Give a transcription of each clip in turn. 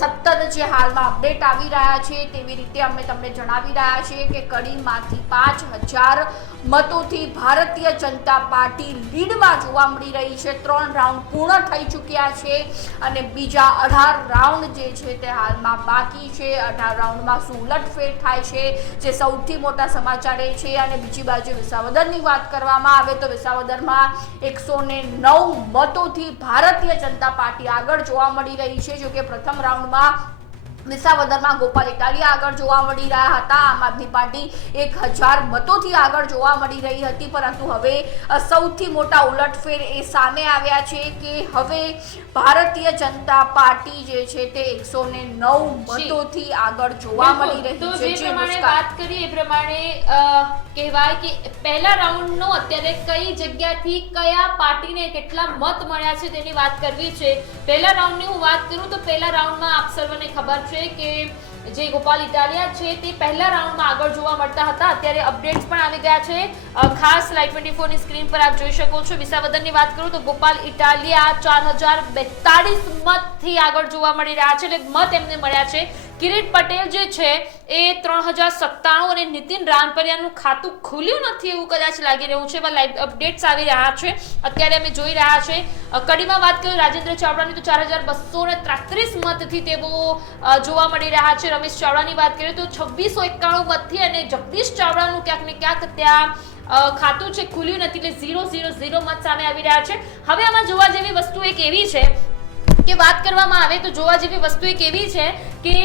સતત જે હાલમાં અપડેટ આવી રહ્યા છે, તેવી રીતે અમે તમને જણાવી રહ્યા છીએ કે કડીમાંથી પાંચ હજાર મતોથી ભારતીય જનતા પાર્ટી લીડમાં જોવા મળી રહી છે. ત્રણ રાઉન્ડ પૂર્ણ થઈ ચૂક્યા છે અને બીજા અઢાર રાઉન્ડ જે છે તે હાલમાં બાકી છે. અઢાર રાઉન્ડમાં શું ઉલટફેર થાય છે, જે સૌથી મોટા સમાચાર એ છે. અને બીજી બાજુ વિસાવદરની વાત કરવામાં આવે તો વિસાવદરમાં એકસો નવ મતોથી ભારતીય જનતા પાર્ટી આગળ જોવા મળી રહી છે જો કે પ્રથમ રાઉન્ડમાં વિસાવદરમાં ગોપાલ ઇટાલિયા આગળ જોવા મળી રહ્યા હતા. આમ આદમી પાર્ટી એક હજાર મતોથી આગળ જોવા મળી રહી હતી પરંતુ હવે સૌથી મોટા ઉલટફેર એ સામે આવ્યા છે કે હવે ભારતીય જનતા પાર્ટી જે છે તે એકસો ને નવ મતોથી આગળ જોવા મળી. રહી છે. જે પ્રમાણે વાત કરી એ પ્રમાણે કહેવાય કે પહેલા રાઉન્ડનો અત્યારે કઈ જગ્યાથી કયા પાર્ટીને કેટલા મત મળ્યા છે તેની વાત કરવી છે. પહેલા રાઉન્ડની હું વાત કરું તો પહેલા રાઉન્ડમાં આપ સર્વને ખબર છે કે જે ગોપાલ ઇટાલિયા છે તે પહેલા રાઉન્ડમાં આગળ જોવા મળતા હતા. અત્યારે અપડેટ્સ પણ આવી ગયા છે. ખાસ લાઈવ ટ્વેન્ટી ફોરની સ્ક્રીન પર આપ જોઈ શકો છો. વિસાવદનની વાત કરું તો ગોપાલ ઇટાલિયા ચાર હજાર બેતાળીસ મતથી આગળ જોવા મળી રહ્યા છે. એટલે મત એમને મળ્યા છે. કિરીટ પટેલ જે છે, એ ત્રણ હજાર સત્તાણું અને નીતિન રાનપરિયાનું ખાતું ખુલ્યું નથી એવું કદાચ લાગી રહ્યું છે, એવા લાઈવ અપડેટ્સ આવી રહ્યા છે. અત્યારે અમે જોઈ રહ્યા છે. કડીમાં વાત કરીએ રાજેન્દ્ર ચાવડાની તો ચાર હજાર બસો ને ત્રાત્રીસ મતથી તેઓ જોવા મળી રહ્યા છે. રમેશ ચાવડાની વાત કરીએ તો છવ્વીસો એકાણું મતથી અને જગદીશ ચાવડાનું ક્યાંક ને ક્યાંક ત્યાં ખાતું છે, ખુલ્યું નથી, એટલે ઝીરો ઝીરો ઝીરો મત સામે આવી રહ્યા છે. હવે આમાં જોવા જેવી વસ્તુ એક એવી છે કે વાત કરવામાં આવે તો જોવા જેવી વસ્તુ એક એવી છે કે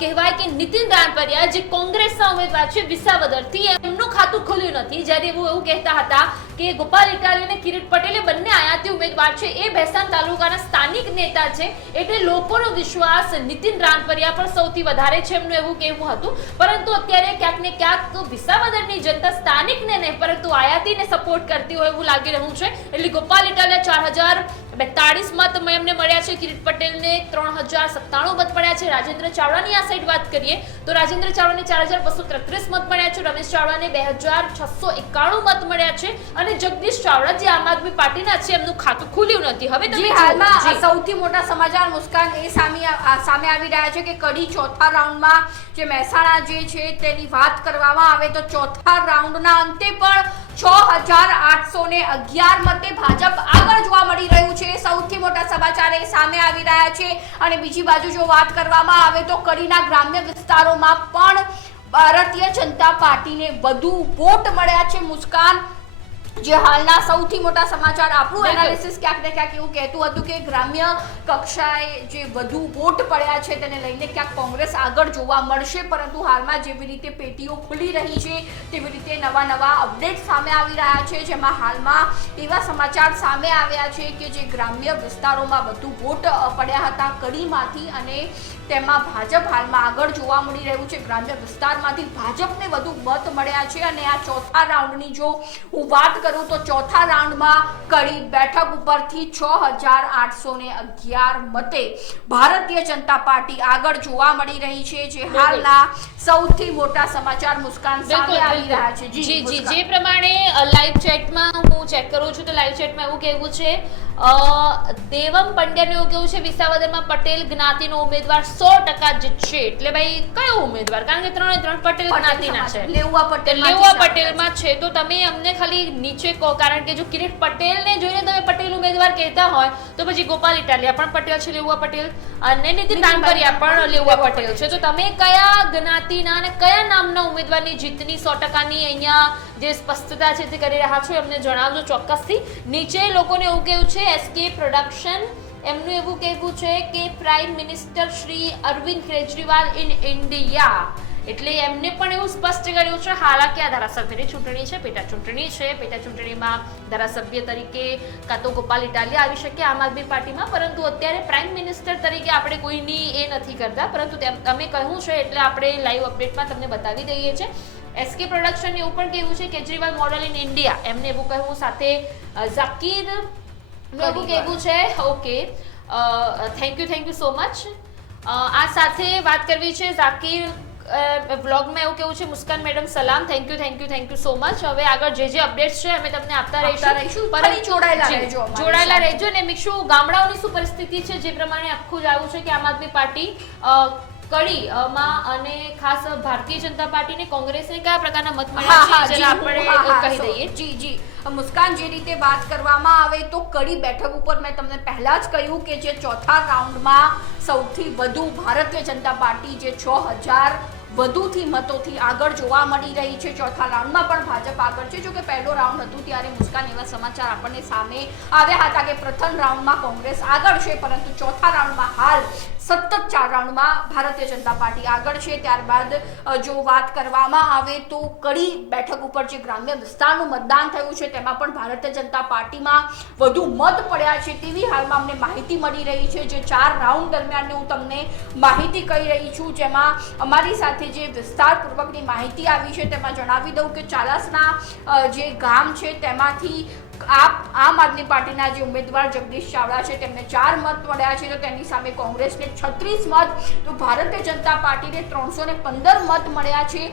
કહેવાય કે નીતિન રાનપરિયા જે કોંગ્રેસના ઉમેદવાર છે વિસાવદરથી, એમનું ખાતું ખુલ્યું નથી. જ્યારે એવું એવું કહેતા હતા કે ગોપાલ ઇટાલી અને કિરીટ પટેલે બંને આયાતી ઉમેદવાર છે, એ ભેસાણ તાલુકાના સ્થાનિક નેતા છે. એટલે લોકોનો વિશ્વાસ નીતિન રાનપરિયા પર સૌથી વધારે છે એમનું એવું કહેવું હતું. પરંતુ અત્યારે ક્યાંક ને ક્યાંક વિસાવદરની જનતા સ્થાનિકને નહીં, પરંતુ આયાતીને સપોર્ટ કરતી હોય એવું લાગી રહ્યું છે. એટલે ગોપાલ ઇટાલિયા ચાર હજાર બેતાળીસ મત એમને મળ્યા છે કિરીટ પટેલને ત્રણ હજાર સત્તાણું મત મળ્યા છે રાજેન્દ્ર ચાવડાની આ સાઈડ વાત કરીએ તો રાજેન્દ્ર ચાવડાને ચાર હજાર બસો ત્રેત્રીસ મત મળ્યા છે રમેશ ચાવડાને બે હજાર છસો એકાણું મત મળ્યા છે અને જગદીશ ચાવડા જે આમ આદમી પાર્ટીના છે એમનું ખાતું ખુલ્યું નથી. હવે તમે હાલમાં સૌથી મોટા સમાચાર મુસ્કાન એ સામે સામે આવી રહ્યા છે કે કડી ચોથા રાઉન્ડમાં જે મહેસાણા જે છે તેની વાત કરવામાં આવે તો ચોથા રાઉન્ડના અંતે પણ છ હજાર આઠસો અગિયાર મતે ભાજપ આગળ જોવા મળી રહ્યું છે. સૌથી મોટા સમાચાર એ સામે આવી રહ્યા છે. અને બીજી બાજુ જો વાત કરવામાં આવે તો કડીના ગ્રામ્ય વિસ્તારોમાં પણ ભારતીય જનતા પાર્ટીને વધુ વોટ મળ્યા છે. મુસ્કાન જે હાલના સૌથી મોટા સમાચાર આપણું એનાલિસિસ ક્યાંક ને ક્યાંક એવું કહેતું હતું કે ગ્રામ્ય કક્ષાએ જે વધુ વોટ પડ્યા છે તેને લઈને ક્યાંક કોંગ્રેસ આગળ જોવા મળશે પરંતુ હાલમાં જેવી રીતે પેટીઓ ખુલી રહી છે તેવી રીતે નવા નવા અપડેટ સામે આવી રહ્યા છે જેમાં હાલમાં એવા સમાચાર સામે આવ્યા છે કે જે ગ્રામ્ય વિસ્તારોમાં વધુ વોટ પડ્યા હતા કડીમાંથી અને તેમાં ભાજપ હાલમાં આગળ જોવા મળી રહ્યું છે. ગ્રામ્ય વિસ્તારમાંથી ભાજપને વધુ મત મળ્યા છે અને આ ચોથા રાઉન્ડની જો હું વાત કરું તો ચોથા રાઉન્ડમાં કડી બેઠક ઉપરથી છ હજાર આઠસો ને અગિયાર મતે ભારતીય જનતા પાર્ટી આગળ જોવા મળી રહી છે જે હાલના સૌથી મોટા સમાચાર મુસ્કાન સામે આવી રહ્યા છે. જી જી જે. પ્રમાણે લાઈવ ચેટમાં હું ચેક કરું છું તો લાઈવ ચેટમાં એવું કહેવું છે દેવમ પંડ્યાનું એવું કેવું છે વિસાવદરમાં પટેલ જ્ઞાતિનો ઉમેદવાર સો ટકા જીતશે. એટલે ભાઈ કયો ઉમેદવાર? કારણ કે ત્રણે ત્રણ પટેલ જ્ઞાતિના છે. લેવા પટેલ લેવા પટેલમાં છે. તો તમે અમને ખાલી નીચે કહો. કારણ કે જો કિરીટ પટેલને જોઈને તમે પટેલ ઉમેદવાર કહેતા હોય તો પછી ગોપાલ ઇટાલિયા પણ પટેલ છે લેવા પટેલ. અને નીતિન પણ પણ લેવા પટેલ છે. તો તમે કયા જ્ઞાતિના અને કયા નામના ઉમેદવારની જીતની સો ટકાની અહીંયા જે સ્પષ્ટતા છે તે કરી રહ્યા છો એમને જણાવજો ચોક્કસથી. નીચે લોકોને એવું કેવું છે એસકે પ્રોડક્શન એમનું એવું કહેવું છે કે prime minister Shri Arvind Kejriwal in India એટલે એમને પણ એવું સ્પષ્ટ કર્યું છે, હાલાકી આ ધારાસભ્યની ચૂંટણી છે, પેટા ચૂંટણી છે. પેટા ચૂંટણીમાં ધારાસભ્ય તરીકે કાં તો ગોપાલ ઇટાલિયા આવી શકે આમ આદમી પાર્ટીમાં, પરંતુ અત્યારે પ્રાઇમ મિનિસ્ટર તરીકે આપણે કોઈની એ નથી કરતા. પરંતુ તેમ કહ્યું છે, એટલે આપણે લાઈવ અપડેટમાં તમને બતાવી દઈએ છીએ. એસકે પ્રોડક્શન એવું પણ કહેવું છે, કેજરીવાલ મોડલ ઇન ઇન્ડિયા એમને એવું કહેવું સાથે ઝાકીર એવું કહેવું છે. Okay. Thank you thank you so much આ સાથે વાત કરવી છે ઝાકીર વ્લોગમાં એવું કેવું છે મુસ્કાન મેડમ સલામ. Thank you thank you thank you so much હવે આગળ જે જે અપડેટ્સ છે અમે તમને આપતા રહીશું. ફરી જોડાયેલા રહેજો જોડાયેલા રહેજો ને મિક્ષુ ગામડાઓની શું પરિસ્થિતિ છે જે પ્રમાણે આખું જ આવ્યું છે કે આમ આદમી પાર્ટી અ, કડી માં અને ખાસ ભારતીય જનતા પાર્ટી ને કોંગ્રેસને કયા પ્રકારના મત મળ્યા છે? જી, આપણે કહી દઈએ. જી જી. મુસ્કાન જે રીતે વાત કરવામાં આવે તો કડી બેઠક ઉપર મેં તમને પહેલા જ કહ્યું કે જે ચોથા રાઉન્ડમાં સૌથી વધુ ભારતીય જનતા પાર્ટી જે છ હજાર વધુથી મતોથી આગળ જોવા મળી રહી છે ચોથા રાઉન્ડમાં પણ ભાજપ આગળ છે. જોકે પહેલો રાઉન્ડ હતું ત્યારે મુસ્કાન એવા સમાચાર આપણને સામે આવ્યા હતા કે પ્રથમ રાઉન્ડમાં કોંગ્રેસ આગળ છે પરંતુ ચોથા રાઉન્ડમાં હાલ સતત ચાર રાઉન્ડમાં ભારતીય જનતા પાર્ટી આગળ છે. ત્યારબાદ જો વાત કરવામાં આવે તો કડી બેઠક ઉપર જે ગ્રામ્ય વિસ્તારનું મતદાન થયું છે, તેમાં પણ ભારતીય જનતા પાર્ટીમાં વધુ મત પડ્યા છે તેવી હાલમાં અમને માહિતી મળી રહી છે. જે ચાર રાઉન્ડ દરમિયાન હું તમને માહિતી કહી રહી છું. જેમાં અમારી સાથે જે વિસ્તારપૂર્વકની માહિતી આવી છે, તેમાં જણાવી દઉં કે ચાલાસના જે ગામ છે, તેમાંથી આપ આમ આદમી પાર્ટીના જે ઉમેદવાર જગદીશ ચાવડા છે, તેમને ચાર મત મળ્યા છે, તો તેની સામે કોંગ્રેસને છત્રીસ મત, તો ભારતીય જનતા પાર્ટીને ત્રણસો ને પંદર મત મળ્યા છે.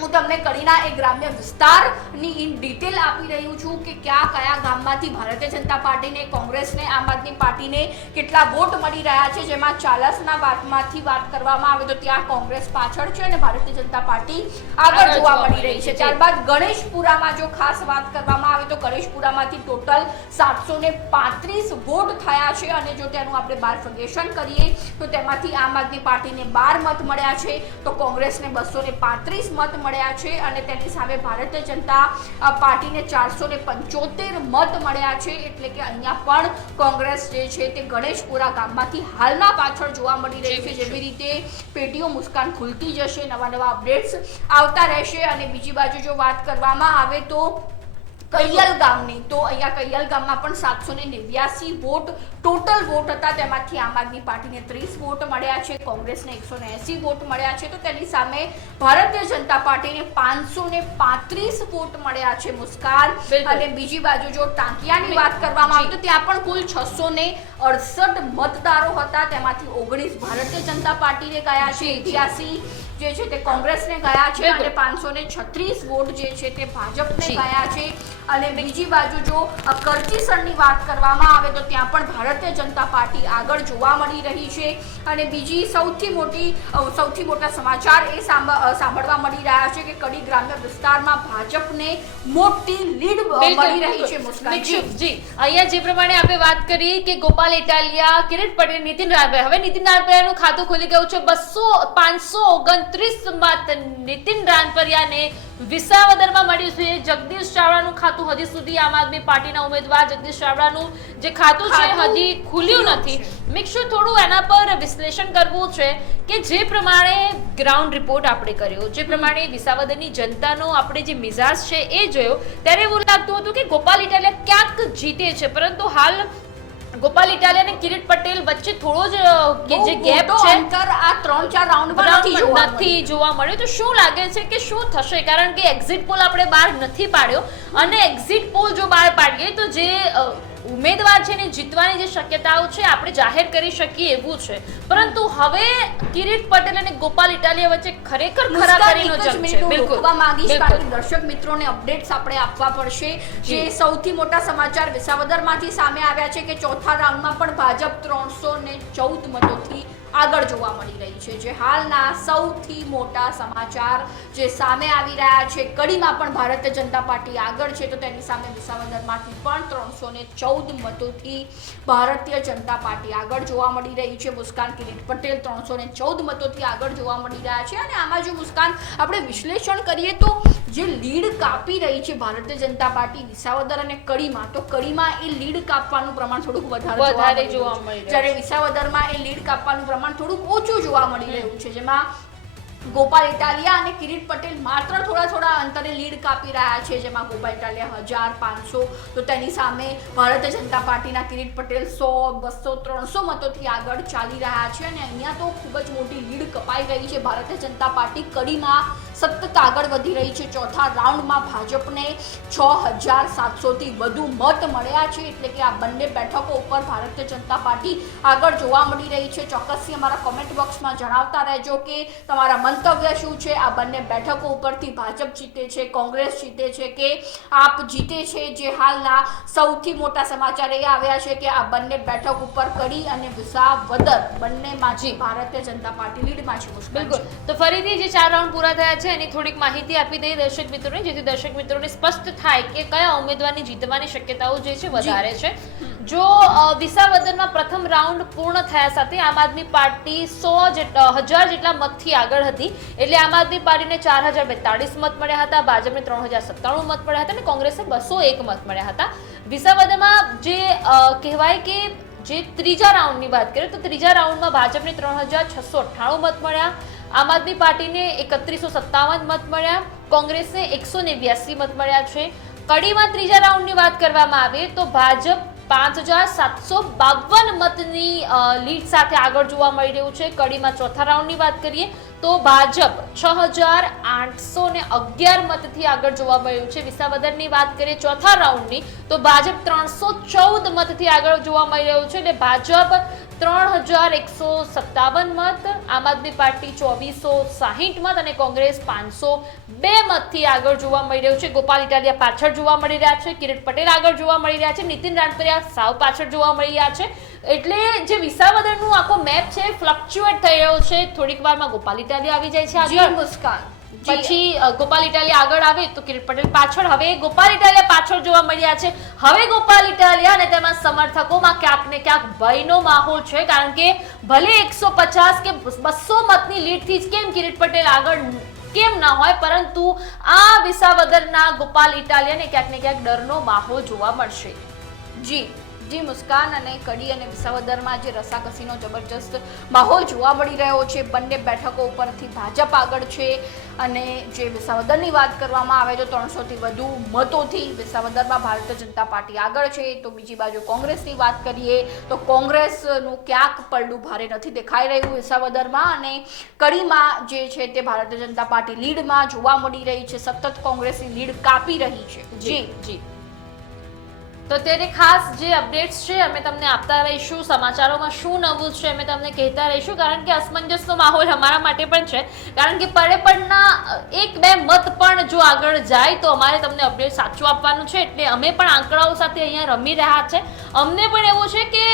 હું તમને કડીના એ ગ્રામ્ય વિસ્તારની ઇન ડિટેલ આપી રહ્યું છું કે ક્યાં કયા ગામમાંથી ભારતીય જનતા પાર્ટીને કોંગ્રેસને આમ આદમી પાર્ટીને કેટલા વોટ મળી રહ્યા છે જેમાં ચાલાસના વાતમાંથી વાત કરવામાં આવે તો ત્યાં કોંગ્રેસ પાછળ છે અને ભારતીય જનતા પાર્ટી આગળ જોવા મળી રહી છે. ત્યારબાદ ગણેશપુરામાં જો ખાસ વાત કરવામાં આવે તો ગણેશપુરામાંથી ટોટલ સાતસો ને પાંત્રીસ વોટ થયા છે અને જો તેનું આપણે બારફિકેશન કરીએ તો તેમાંથી આમ આદમી પાર્ટીને બાર મત મળ્યા છે તો કોંગ્રેસને બસો ને પાંત્રીસ મત મળ્યા છે અને તેની સામે ભારતીય જનતા પાર્ટીને ચારસો પંચોતેર મત મળ્યા છે. એટલે કે અહીંયા પણ કોંગ્રેસ જે છે તે ગણેશપુરા ગામમાંથી હાલના પાછળ જોવા મળી રહી છે. જેવી રીતે પેટીઓ મુસ્કાન ખુલતી જશે નવા નવા અપડેટ્સ આવતા રહેશે. અને બીજી બાજુ જો વાત કરવામાં આવે તો કૈયલ ગામની. તો અહીંયા કૈયલ ગામમાં પણ સાતસો ને નેવ્યાસી વોટ ટોટલ વોટ હતા. તેમાંથી આમ આદમી પાર્ટીને ત્રીસ વોટ મળ્યા છે કોંગ્રેસને એકસો ને એસી વોટ મળ્યા છે. તો તેની સામે ભારતીય જનતા પાર્ટીને પાંચસો ને પાંત્રીસ વોટ મળ્યા છે મુસ્કાન. અને બીજી બાજુ જો ટાંકિયાની વાત કરવામાં આવે તો ત્યાં પણ કુલ છસો ને અડસઠ મતદારો હતા. તેમાંથી ઓગણીસ ભારતીય જનતા પાર્ટીને ગયા છે. ઇઠ્યાસી જે. છે તે કોંગ્રેસને ગયા છે. અને પાંચસો ને છત્રીસ વોટ જે છે તે ભાજપને. ગયા છે. અને બીજી બાજુ જો કરચીસરની વાત કરવામાં આવે તો ત્યાં પણ ભારતીય જનતા પાર્ટી આગળ જોવા મળી રહી છે. અને બીજી સૌથી મોટી સૌથી મોટા સમાચાર એ સાંભળવા મળી રહ્યા છે કે કડી ગ્રામ્ય વિસ્તારમાં ભાજપને મોટી લીડ મળી રહી છે મુસ્કાન. જી અહીંયા જે પ્રમાણે આપણે વાત કરી કે ગોપાલ ઇટાલિયા કિરીટ પટેલ નીતિન રાયભાઈ હવે નીતિન રાયભાઈનું ખાતું ખુલી ગયું છે. બસો પાંચસો ઓગણત્રીસમાં નીતિન રાનપરિયાને વિસાવદરમાં મળ્યું છે. જગદીશ ચાવડાનું ખાતું હજી સુધી આમ આદમી પાર્ટીના ઉમેદવાર જગદીશ ચાવડાનું જે ખાતું છે હજી ખુલ્યું નથી. મિક્ષુ થોડું એના પર વિશ્લેષણ કરવું છે કે જે પ્રમાણે ગ્રાઉન્ડ રિપોર્ટ આપણે કર્યો જે પ્રમાણે વિસાવદરની જનતાનો આપણે જે મિજાજ છે એ જોયો. ત્યારે એવું લાગતું હતું કે ગોપાલ ઇટાલિયા ક્યાંક જીતે છે. પરંતુ હાલ ગોપાલ ઇટાલિયા અને કિરીટ પટેલ વચ્ચે થોડો જ કે જે ગેપ છે અંતર આ ત્રણ ચાર રાઉન્ડમાં નથી જોવા મળ્યું. તો શું લાગે છે કે શું થશે? કારણ કે એક્ઝિટ પોલ આપણે બહાર નથી પાડ્યો. અને એક્ઝિટ પોલ જો બહાર પાડીએ તો જે ઉમેદવાર છે ને જીતવાની જે શક્યતાઓ છે આપણે જાહેર કરી શકીએ એવું છે. પરંતુ હવે કિરીટ પટેલ અને ગોપાલ ઇટાલિયા વચ્ચે ખરેખર ખરાખરીનો જંગ છે. બિલકુલ. માંગીશ. કારણ કે દર્શક મિત્રોને અપડેટ્સ આપણે આપવા પડશે. જે. સૌથી મોટા સમાચાર વિસાવદરમાંથી સામે આવ્યા છે કે ચોથા રાઉન્ડમાં પણ ભાજપ ત્રણસો ને ચૌદ મતોથી આગળ જોવા મળી રહી છે, જે હાલના સૌથી મોટા સમાચાર જે સામે આવી રહ્યા છે. કડીમાં પણ ભારતીય જનતા પાર્ટી આગળ છે, તો તેની સામે વિસાવદરમાંથી પણ ત્રણસો ને ચૌદ મતોથી ભારતીય જનતા પાર્ટી આગળ જોવા મળી રહી છે. મુસ્કાન કિરીટ પટેલ ત્રણસો ને ચૌદ મતોથી આગળ જોવા મળી રહ્યા છે. અને આમાં જો મુસ્કાન આપણે વિશ્લેષણ કરીએ તો જે લીડ કાપી રહી છે ભારતીય જનતા પાર્ટી વિસાવદર અને કડીમાં તો કડીમાં એ લીડ કાપવાનું પ્રમાણ થોડુંક વધારે વધારે જોવા મળી. જ્યારે વિસાવદરમાં એ લીડ કાપવાનું પ્રમાણ થોડુંક ઓછું જોવા મળી રહ્યું છે જેમાં ગોપાલ ઇટાલિયા અને કિરીટ પટેલ માત્ર થોડા થોડા અંતરે લીડ કાપી રહ્યા છે જેમાં ગોપાલ ઇટાલિયા હજાર પાંચસો તો તેની સામે ભારતીય જનતા પાર્ટીના કિરીટ પટેલ સો બસો ત્રણસો મતોથી આગળ ચાલી રહ્યા છે અને અહીંયા તો ખૂબ જ મોટી લીડ કપાઈ રહી છે ભારતીય જનતા પાર્ટી કડીમાં. સતત આગળ વધી રહી છે. ચોથા રાઉન્ડમાં ભાજપને છ હજાર સાતસોથી વધુ મત મળ્યા છે. એટલે કે આ બંને બેઠકો ઉપર ભારતીય જનતા પાર્ટી આગળ જોવા મળી રહી છે. ચોક્કસથી અમારા કોમેન્ટ બોક્સમાં જણાવતા રહેજો કે તમારા મંતવ્ય શું છે? આ બંને બેઠકો ઉપરથી ભાજપ જીતે છે કોંગ્રેસ જીતે છે કે આપ જીતે છે? જે હાલના સૌથી મોટા સમાચાર એ આવ્યા છે કે આ બંને બેઠક ઉપર કડી અને વિસાવદર જે ભારતીય જનતા પાર્ટી લીડમાં છે. બિલકુલ. તો ફરીથી જે ચાર રાઉન્ડ પૂરા થયા છે એની થોડીક માહિતી આપી દઈએ દર્શક મિત્રોને જેથી દર્શક મિત્રોને સ્પષ્ટ થાય કે કયા ઉમેદવારની જીતવાની શક્યતાઓ જે છે વધારે છે. જો વિસાવદનમાં પ્રથમ રાઉન્ડ પૂર્ણ થયા સાથે આમ આદમી પાર્ટી સો હજાર જેટલા મતથી આગળ હતી. એટલે આમ આદમી પાર્ટીને ચાર હજાર બેતાળીસ મત મળ્યા હતા ભાજપને ત્રણ હજાર સત્તાણું મત મળ્યા હતા અને કોંગ્રેસને બસો એક મત મળ્યા હતા. વિસાવદરમાં જે કહેવાય કે જે ત્રીજા રાઉન્ડની વાત કરીએ તો ત્રીજા રાઉન્ડમાં ભાજપને ત્રણ હજાર છસો અઠ્ઠાણું મત મળ્યા. આમ આદમી પાર્ટીને એકત્રીસો સત્તાવન મત મળ્યા, કોંગ્રેસને એકસો નેવ્યાસી મત મળ્યા છે. કડીમાં ત્રીજા રાઉન્ડની વાત કરવામાં આવે તો ભાજપ પાંચ હજાર સાતસો બાવન મતની લીડ સાથે આગળ જોવા મળી રહ્યું છે. કડીમાં ચોથા રાઉન્ડની વાત કરીએ તો ભાજપ છ હજાર આઠસો ને અગિયાર મતથી આગળ જોવા મળ્યું છે. વિસાવદરની વાત કરીએ ચોથા રાઉન્ડની તો ભાજપ ત્રણસો ચૌદ મતથી આગળ જોવા મળી રહ્યું છે. એટલે ભાજપ ત્રણ હજાર એકસો સત્તાવન મત, આમ આદમી પાર્ટી ચોવીસો સાહીઠ મત અને કોંગ્રેસ પાંચસો બે મતથી આગળ જોવા મળી રહ્યું છે. ગોપાલ ઇટાલિયા પાછળ જોવા મળી રહ્યા છે. કિરીટ પટેલ આગળ જોવા મળી રહ્યા છે. નીતિન રાણપરિયા સાવ પાછળ જોવા મળી રહ્યા છે. એટલે જે વિસાવદરનું આખો મેપ છે ફ્લક્ચ્યુએટ થઈ રહ્યો છે. થોડીક વારમાં ગોપાલ ઇટાલિયા આવી જાય છે આગળ. મુસ્કાન. પછી ગોપાલ ઇટાલિયા આગળ આવે તો કિરીટ પટેલ પાછળ. હવે ગોપાલ ઇટાલિયા પાછળ જોવા મળ્યા છે. હવે ગોપાલ ઇટાલિયા અને તેમાં સમર્થકોમાં ક્યાંક ને ક્યાંક ભયનો માહોલ છે, કારણ કે ભલે એકસો પચાસ કે બસો મતની લીડથી જ કેમ કિરીટ પટેલ આગળ કેમ ના હોય, પરંતુ આ વિસાવદરના ગોપાલ ઇટાલિયાને ક્યાંક ને ક્યાંક ડરનો માહોલ જોવા મળશે. જી. જી મુસ્કાન અને કડી અને વિસાવદરમાં જે રસાકસીનો જબરજસ્ત માહોલ જોવા મળી રહ્યો છે. બંને બેઠકો ઉપરથી ભાજપ આગળ છે અને જે વિસાવદરની વાત કરવામાં આવે તો ત્રણસોથી વધુ મતોથી વિસાવદરમાં ભારતીય જનતા પાર્ટી આગળ છે. તો બીજી બાજુ કોંગ્રેસની વાત કરીએ તો કોંગ્રેસનું ક્યાંક પલડું ભારે નથી દેખાઈ રહ્યું વિસાવદરમાં અને કડીમાં જે છે તે ભારતીય જનતા પાર્ટી લીડમાં જોવા મળી રહી છે. સતત કોંગ્રેસની લીડ કાપી રહી છે. જી જી. તો તેની ખાસ જે અપડેટ્સ છે, અમે તમને આપતા રહીશું. સમાચારોમાં શું નવું છે, અમે તમને કહેતા રહીશું. કારણ કે અસમંજસનો માહોલ અમારા માટે પણ છે. કારણ કે પરેપણના એક, બે મત પણ જો આગળ જાય, તો અમારે તમને અપડેટ સાચું આપવાનું છે. એટલે અમે પણ આંકડાઓ સાથે અહીંયા રમી રહ્યા છે. અમને પણ એવું છે કે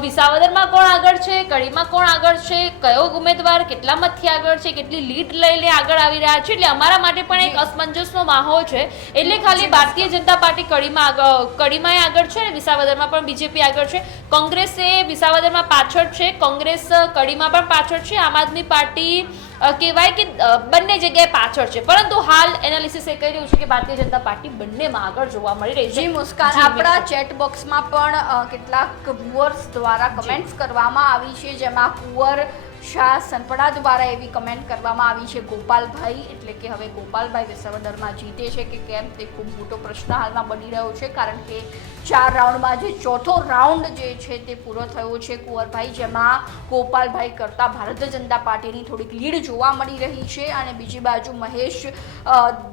વિસાવદરમાં કોણ આગળ છે? કડીમાં કોણ આગળ છે? કયો ઉમેદવાર? કેટલા મતથી આગળ છે? કેટલી લીડ લઈને આગળ આવી રહ્યા છે? એટલે અમારા માટે પણ એક અસમંજસનો માહોલ છે. એટલે ખાલી ભારતીય જનતા પાર્ટી કડીમાં આગળ કડીમાં આગળ છે અને વિસાવદરમાં પણ બીજેપી આગળ છે. કોંગ્રેસ એ વિસાવદરમાં પાછળ છે. કોંગ્રેસ કડીમાં પણ પાછળ છે. આમ આદમી પાર્ટી કહેવાય કે બંને જગ્યાએ પાછળ છે. પરંતુ હાલ એનાલિસિસ એ કહી રહ્યું છે કે ભારતીય જનતા પાર્ટી બંનેમાં આગળ જોવા મળી રહી છે. જી મુસ્કાન આપણા ચેટ બોક્સમાં પણ કેટલાક વ્યુઅર્સ દ્વારા કમેન્ટ્સ કરવામાં આવી છે જેમાં કુંવર શાહ સનપડા દ્વારા એવી કમેન્ટ કરવામાં આવી છે, ગોપાલભાઈ, એટલે કે હવે ગોપાલભાઈ વિસાવદરમાં જીતે છે કે કેમ તે ખૂબ મોટો પ્રશ્ન હાલમાં બની રહ્યો છે, કારણ કે ચાર રાઉન્ડમાં જે ચોથો રાઉન્ડ જે છે તે પૂરો થયો છે, કુંવરભાઈ, જેમાં ગોપાલભાઈ કરતાં ભારતીય જનતા પાર્ટીની થોડીક લીડ જોવા મળી રહી છે અને બીજી બાજુ મહેશ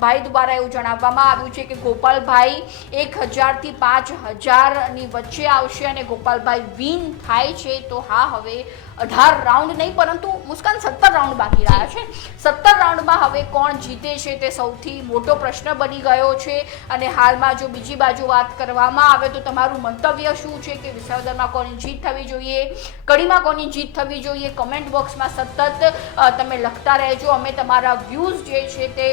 ભાઈ દ્વારા એવું જણાવવામાં આવ્યું છે કે ગોપાલભાઈ એક હજારથી પાંચ હજારની વચ્ચે આવશે અને ગોપાલભાઈ વિન થાય છે, તો હા, હવે અઢાર રાઉન્ડ નહીં પરંતુ મુસ્કાન સત્તર રાઉન્ડ બાકી રહ્યા છે. સત્તર રાઉન્ડમાં હવે કોણ જીતે છે તે સૌથી મોટો પ્રશ્ન બની ગયો છે. અને હાલમાં જો બીજી બાજુ વાત કરવામાં આવે તો તમારું મંતવ્ય શું છે કે વિસર્જનમાં કોની જીત થવી જોઈએ? કડીમાં કોની જીત થવી જોઈએ? કમેન્ટ બોક્સમાં સતત તમે લખતા રહેજો. અમે તમારા વ્યૂઝ જે છે તે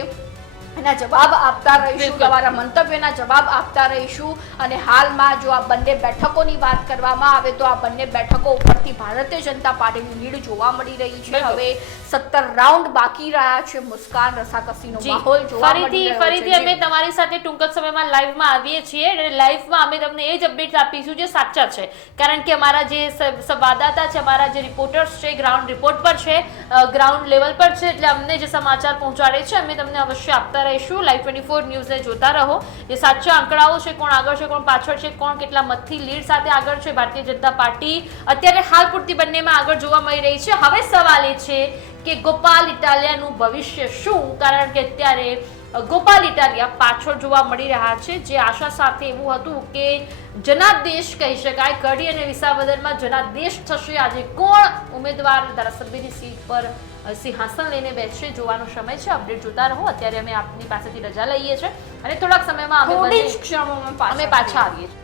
એના જવાબ આપતા રહીશું તમારા મંતવ્યના જવાબ આપતા રહીશું. અને હાલમાં જો આ બંને બેઠકોની વાત કરવામાં આવે તો આ બંને બેઠકો ઉપરથી ભારતીય જનતા પાર્ટીની લીડ જોવા મળી રહી છે. હવે સત્તર રાઉન્ડ બાકી રહ્યા છે. મુસ્કાન રસાકસીનો. માહોલ જોવા મળી ફરીથી રહ્યો છે. ફરીથી અમે તમારી સાથે ટૂંક જ સમયમાં લાઈવમાં આવીએ છીએ અને લાઈવમાં અમે તમને એ જ અપડેટ્સ આપીશું જે સાચા છે. કારણ કે અમારા જે સંવાદદાતા છે અમારા જે રિપોર્ટર્સ છે ગ્રાઉન્ડ રિપોર્ટ પર છે ગ્રાઉન્ડ લેવલ પર છે એટલે અમને જે સમાચાર પહોંચાડે છે અમે તમને અવશ્ય આપતા રહીશું લાઈવ ટ્વેન્ટી ફોર ન્યૂઝને જોતા રહો. જે સાચા આંકડાઓ છે, કોણ આગળ છે, કોણ પાછળ છે, કોણ કેટલા મતથી લીડ સાથે આગળ છે ભારતીય જનતા પાર્ટી, અત્યારે હાલ પૂરતી બંનેમાં આગળ જોવા મળી રહી છે. હવે સવાલ એ છે કે ગોપાલ ઇટાલિયાનું ભવિષ્ય શું? કારણ કે અત્યારે ગોપાલ ઇટાલિયા પાછળ જોવા મળી રહ્યા છે. જે આશા સાથે એવું હતું કે જનાદેશ કહી શકાય કડી અને વિસાવદરમાં જનાદેશ થશે. આજે કોણ ઉમેદવાર ધારાસભ્યની સીટ પર સિંહાસન લઈને બેસશે જોવાનો સમય છે અપડેટ જોતા રહો. અત્યારે અમે આપની પાસેથી રજા લઈએ છીએ અને થોડાક સમયમાં અમે પાછા આવીએ છીએ.